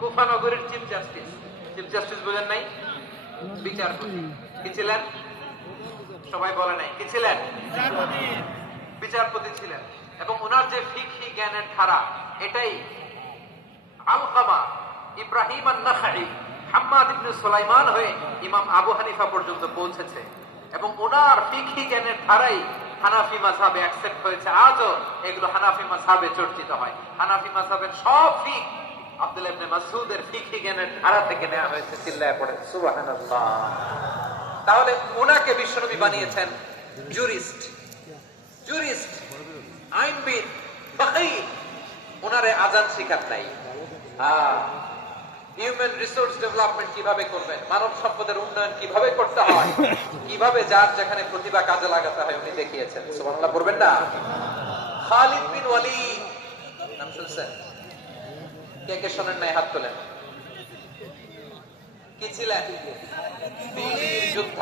কুফা নগরীর chief justice বলেন নাই, বিচারপতি কি ছিলেন? সবাই বলে নাই কি ছিলেন? বিচারপতি ছিলেন। এবং ওনার যে ফিকহি জ্ঞানের ধারা, এটাই আলকামা, ইব্রাহিম আন-নাখাই, হাম্মাদ ইবনে সুলাইমান হয়ে ইমাম আবু হানিফা পর্যন্ত পৌঁছেছে। এবং ওনার ফিকহি জ্ঞানের ধারাই হানাফি মাযহাবে অ্যাকসেপ্ট হয়েছে। আজও এগুলো হানাফি মাযহাবে চর্চিত হয়। হানাফি মাযহাবের সব ফিক আব্দুল্লাহ ইবনে মাসউদের ফিকহি জ্ঞানের ধারা থেকে নেওয়া হয়েছে। চিল্লায়ে পড়েন সুবহানাল্লাহ। তাহলে ওনাকে বিশ্বনবী বানিয়েছেন জুরিস্ট, আইনবিদ, ফাকিহ। ওনারে আযান শিখান নাই। হিউম্যান রিসোর্স ডেভেলপমেন্ট কিভাবে করবেন, মানব সম্পদের উন্নয়ন কিভাবে করতে হয়, কিভাবে যার যেখানে প্রতিভা কাজে লাগাতে হয় উনি দেখিয়েছেন। সুবহানাল্লাহ পড়বেন না? খালিদ বিন ওয়ালিদ নাম শুনছেন? কে কে শোনেন নাই হাত তোলেন। কি ছিলেন? বীর যোদ্ধা।